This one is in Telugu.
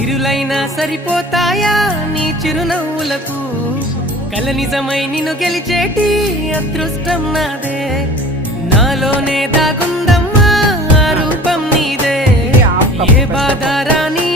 సిరులైనా సరిపోతాయా నీ చిరునవ్వులకు కల నిజమై నిన్ను గెలిచేటి అదృష్టం నాదే నాలోనే దాగుందమ్మా రూపం నీదే ఏ బాధ రాని